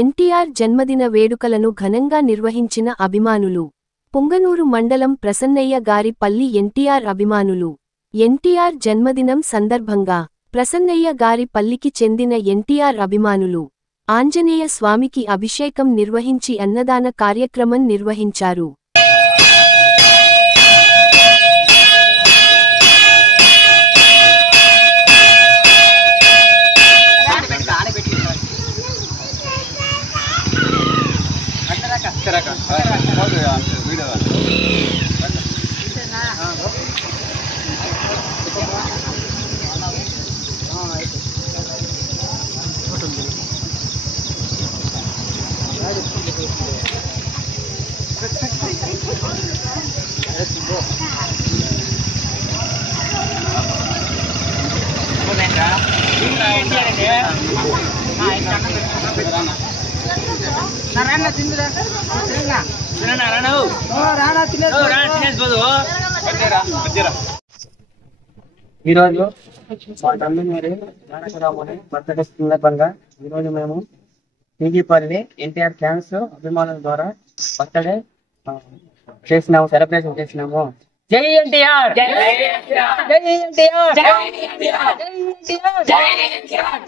ఎన్టీఆర్ జన్మదిన వేడుకలను ఘనంగా నిర్వహించిన అభిమానులు. పొంగనూరు మండలం ప్రసన్నయ్య గారి పల్లి ఎన్టీఆర్ అభిమానులు. ఎన్టీఆర్ జన్మదినం సందర్భంగా ప్రసన్నయ్య గారి పల్లికి చెందిన ఎన్టీఆర్ అభిమానులు ఆంజనేయ స్వామికి అభిషేకం నిర్వహించి అన్నదాన కార్యక్రమం నిర్వహించారు. ఈరోజు మా తల్లి మీరు నారాయణరాముని బర్త్డే సందర్భంగా ఈరోజు మేము టీజీపల్లి ఎన్టీఆర్ ఫ్యాన్స్ అభిమానుల ద్వారా బర్త్డే చేసినాము, సెలబ్రేషన్ చేసినాము. జై ఎన్టీఆర్, జై ఎన్టీఆర్, జై ఎన్టీఆర్, జై ఎన్టీఆర్, జై ఎన్టీఆర్.